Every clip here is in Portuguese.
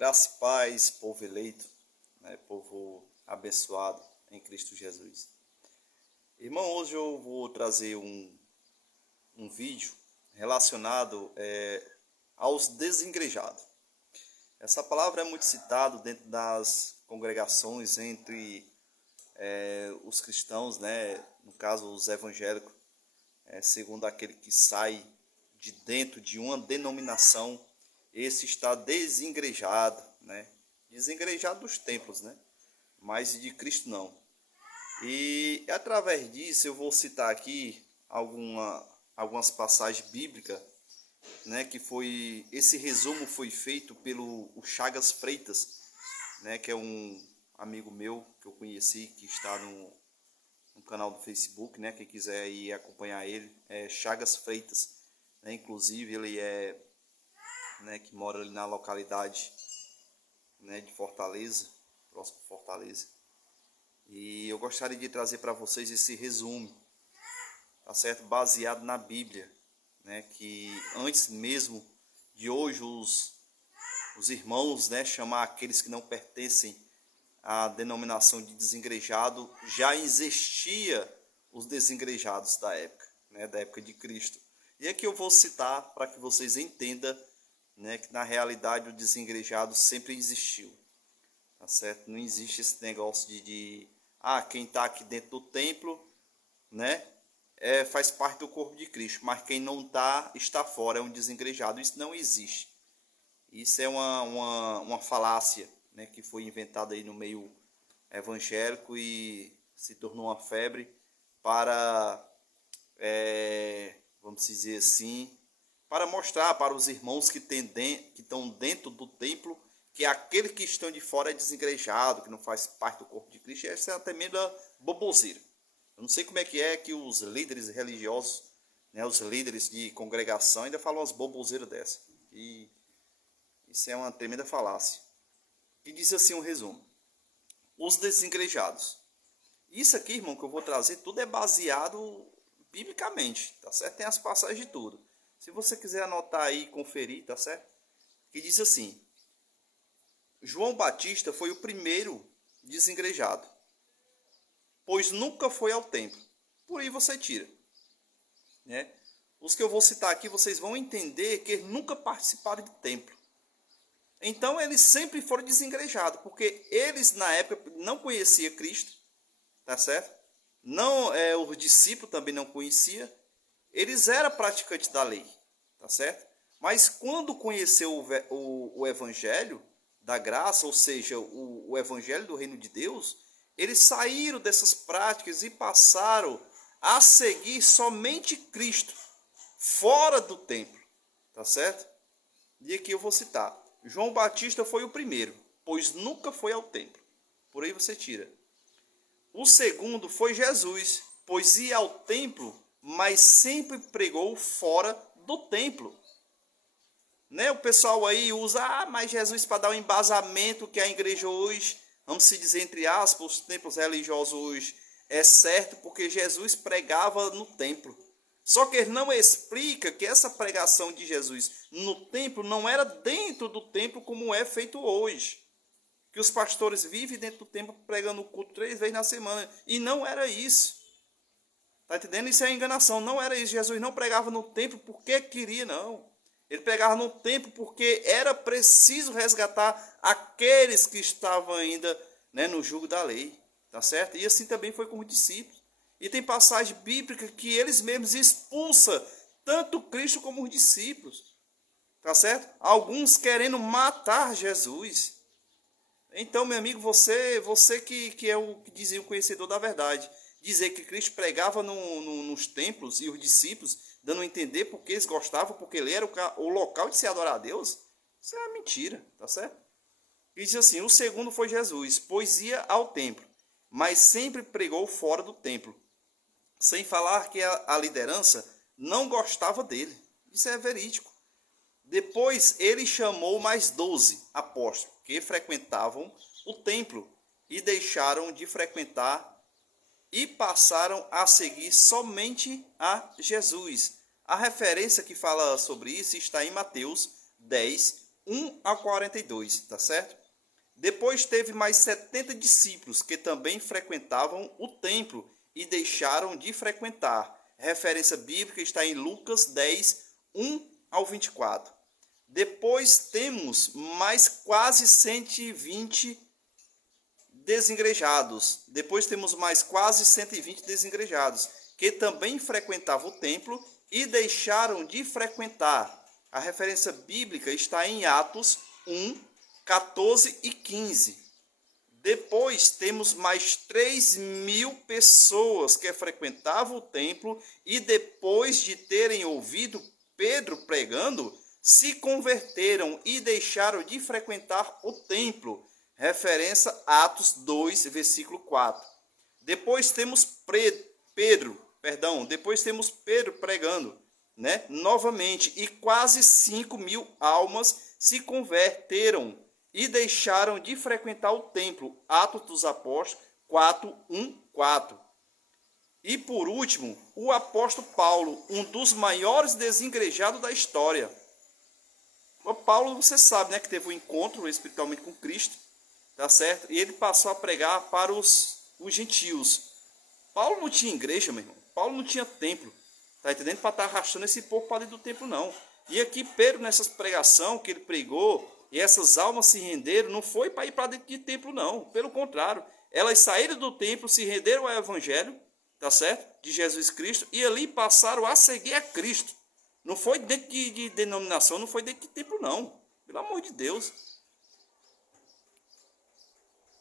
Graça e paz, povo eleito, né, povo abençoado em Cristo Jesus. Irmão, hoje eu vou trazer um vídeo relacionado aos desengrejados. Essa palavra é muito citada dentro das congregações entre os cristãos, né, no caso os evangélicos, segundo aquele que sai de dentro de uma denominação, esse está desengrejado, né? Desengrejado dos templos, né? Mas de Cristo não. E através disso eu vou citar aqui algumas passagens bíblicas, né? Esse resumo foi feito pelo o Chagas Freitas, né? Que é um amigo meu que eu conheci, que está no canal do Facebook, né? Quem quiser ir acompanhar ele, é Chagas Freitas, né? Inclusive ele que mora ali na localidade, né, de Fortaleza, próximo a Fortaleza. E eu gostaria de trazer para vocês esse resumo, tá certo? Baseado na Bíblia, né, que antes mesmo de hoje os irmãos, né, chamar aqueles que não pertencem à denominação de desengrejado, já existia os desengrejados da época, né, da época de Cristo. E aqui eu vou citar para que vocês entendam, né, que na realidade o desengrejado sempre existiu, tá certo? Não existe esse negócio de quem está aqui dentro do templo, né, faz parte do corpo de Cristo, mas quem não está fora, é um desengrejado. Isso não existe. Isso é uma falácia, né, que foi inventada aí no meio evangélico e se tornou uma febre para, vamos dizer assim, para mostrar para os irmãos que estão dentro do templo que aquele que estão de fora é desengrejado, que não faz parte do corpo de Cristo. Essa é uma tremenda boboseira. Eu não sei como é que os líderes religiosos, né, os líderes de congregação ainda falam umas boboseiras dessa. E isso é uma tremenda falácia. E diz assim um resumo: os desengrejados. Isso aqui, irmão, que eu vou trazer, tudo é baseado biblicamente, tá certo? Tem as passagens de tudo. Se você quiser anotar aí e conferir, tá certo? Que diz assim: João Batista foi o primeiro desengrejado, pois nunca foi ao templo. Por aí você tira, né? Os que eu vou citar aqui, vocês vão entender que eles nunca participaram de templo. Então eles sempre foram desengrejados, porque eles na época não conheciam Cristo, tá certo? Não, os discípulos também não conheciam. Eles eram praticantes da lei, tá certo? Mas quando conheceu o evangelho da graça, ou seja, o evangelho do reino de Deus, eles saíram dessas práticas e passaram a seguir somente Cristo, fora do templo, tá certo? E aqui eu vou citar: João Batista foi o primeiro, pois nunca foi ao templo. Por aí você tira. O segundo foi Jesus, pois ia ao templo, mas sempre pregou fora do templo. Né? O pessoal aí usa, mas Jesus, para dar um embasamento que a igreja hoje, vamos se dizer entre aspas, os templos religiosos hoje, é certo porque Jesus pregava no templo. Só que ele não explica que essa pregação de Jesus no templo não era dentro do templo como é feito hoje. Que os pastores vivem dentro do templo pregando o culto 3 vezes na semana. E não era isso. Está entendendo? Isso é enganação. Não era isso. Jesus não pregava no templo porque queria, não. Ele pregava no templo porque era preciso resgatar aqueles que estavam ainda, né, no jugo da lei. Tá certo? E assim também foi com os discípulos. E tem passagem bíblica que eles mesmos expulsam tanto Cristo como os discípulos. Tá certo? Alguns querendo matar Jesus. Então, meu amigo, você que é o que dizia o conhecedor da verdade, dizer que Cristo pregava nos templos e os discípulos, dando a entender porque eles gostavam, porque ele era o local de se adorar a Deus, isso é uma mentira, tá certo? E diz assim: o segundo foi Jesus, pois ia ao templo, mas sempre pregou fora do templo, sem falar que a liderança não gostava dele. Isso é verídico. Depois ele chamou mais 12 apóstolos que frequentavam o templo e deixaram de frequentar e passaram a seguir somente a Jesus. A referência que fala sobre isso está em Mateus 10, 1 a 42, tá certo? Depois teve mais 70 discípulos que também frequentavam o templo e deixaram de frequentar. Referência bíblica está em Lucas 10, 1 ao 24. Depois temos mais quase 120 desengrejados. Depois temos mais quase 120 desengrejados, que também frequentavam o templo e deixaram de frequentar. A referência bíblica está em Atos 1, 14 e 15. Depois temos mais 3.000 pessoas que frequentavam o templo e depois de terem ouvido Pedro pregando, se converteram e deixaram de frequentar o templo. Referência Atos 2, versículo 4. Depois temos Pedro pregando, né, novamente, e quase 5.000 almas se converteram e deixaram de frequentar o templo. Atos dos Apóstolos 4, 1, 4. E por último, o apóstolo Paulo, um dos maiores desengrejados da história. O Paulo, você sabe, né, que teve um encontro espiritualmente com Cristo, tá certo? E ele passou a pregar para os gentios. Paulo não tinha igreja, meu irmão. Paulo não tinha templo, tá entendendo? Para estar arrastando esse povo para dentro do templo, não. E aqui Pedro, nessas pregações que ele pregou, e essas almas se renderam, não foi para ir para dentro de templo, não. Pelo contrário, elas saíram do templo, se renderam ao evangelho, tá certo? De Jesus Cristo, e ali passaram a seguir a Cristo. Não foi dentro de denominação, não foi dentro de templo, não. Pelo amor de Deus.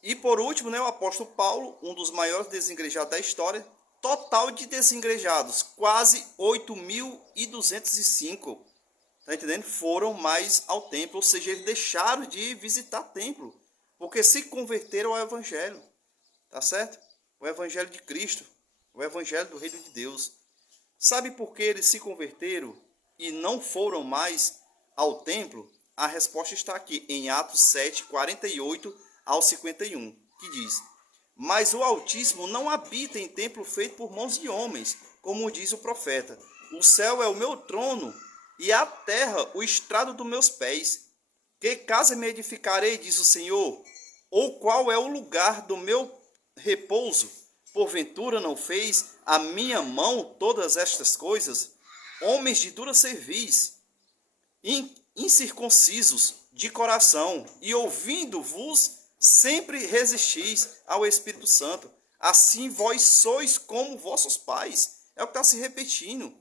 E por último, né, o apóstolo Paulo, um dos maiores desengrejados da história, total de desengrejados, quase 8.205. Tá entendendo? Foram mais ao templo, ou seja, eles deixaram de visitar templo, porque se converteram ao evangelho. Tá certo? O evangelho de Cristo, o evangelho do reino de Deus. Sabe por que eles se converteram e não foram mais ao templo? A resposta está aqui em Atos 7, 48 ao 51, que diz: mas o Altíssimo não habita em templo feito por mãos de homens, como diz o profeta. O céu é o meu trono e a terra o estrado dos meus pés. Que casa me edificarei, diz o Senhor? Ou qual é o lugar do meu repouso? Porventura não fez a minha mão todas estas coisas? Homens de dura cerviz, incircuncisos de coração, e ouvindo-vos, sempre resistis ao Espírito Santo. Assim vós sois como vossos pais. É o que está se repetindo.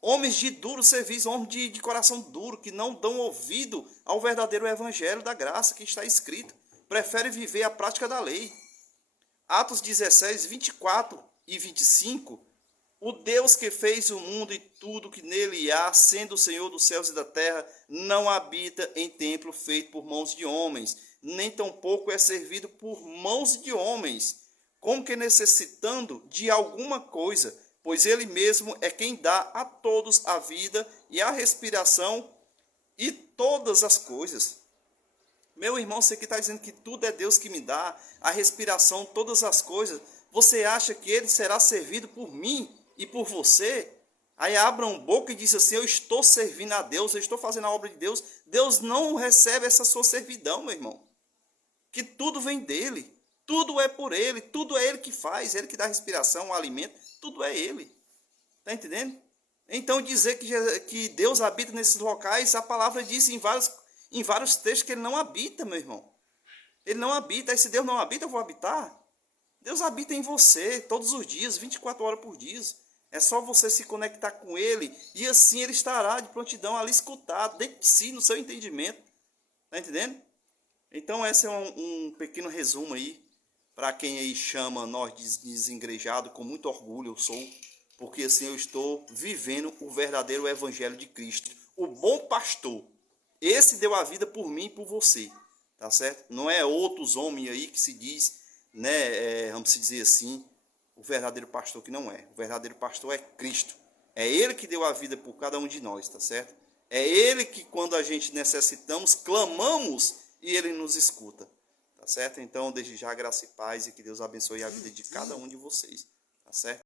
Homens de duro serviço, homens de coração duro, que não dão ouvido ao verdadeiro evangelho da graça que está escrito. Preferem viver a prática da lei. Atos 16, 24 e 25. O Deus que fez o mundo e tudo que nele há, sendo o Senhor dos céus e da terra, não habita em templo feito por mãos de homens, nem tampouco é servido por mãos de homens, como que necessitando de alguma coisa, pois ele mesmo é quem dá a todos a vida e a respiração e todas as coisas. Meu irmão, você que está dizendo que tudo é Deus que me dá, a respiração, todas as coisas, você acha que ele será servido por mim e por você? Aí abram boca e diz assim: eu estou servindo a Deus, eu estou fazendo a obra de Deus. Deus não recebe essa sua servidão, meu irmão. Que tudo vem dele, tudo é por ele, tudo é ele que faz, ele que dá respiração, o alimento, tudo é ele. Está entendendo? Então dizer que Deus habita nesses locais, a palavra diz em vários textos que ele não habita, meu irmão. Ele não habita. Aí se Deus não habita, eu vou habitar? Deus habita em você todos os dias, 24 horas por dia. É só você se conectar com ele e assim ele estará de prontidão ali escutado, dentro de si, no seu entendimento. Está entendendo? Então esse é um pequeno resumo aí, para quem aí chama nós de desengrejado, com muito orgulho eu sou, porque assim eu estou vivendo o verdadeiro evangelho de Cristo, o bom pastor. Esse deu a vida por mim e por você, tá certo? Não é outros homens aí que se diz, né, vamos dizer assim, o verdadeiro pastor, que não é. O verdadeiro pastor é Cristo. É ele que deu a vida por cada um de nós, tá certo? É ele que quando a gente necessitamos, clamamos e ele nos escuta, tá certo? Então, desde já, graça e paz e que Deus abençoe a vida de cada um de vocês, tá certo?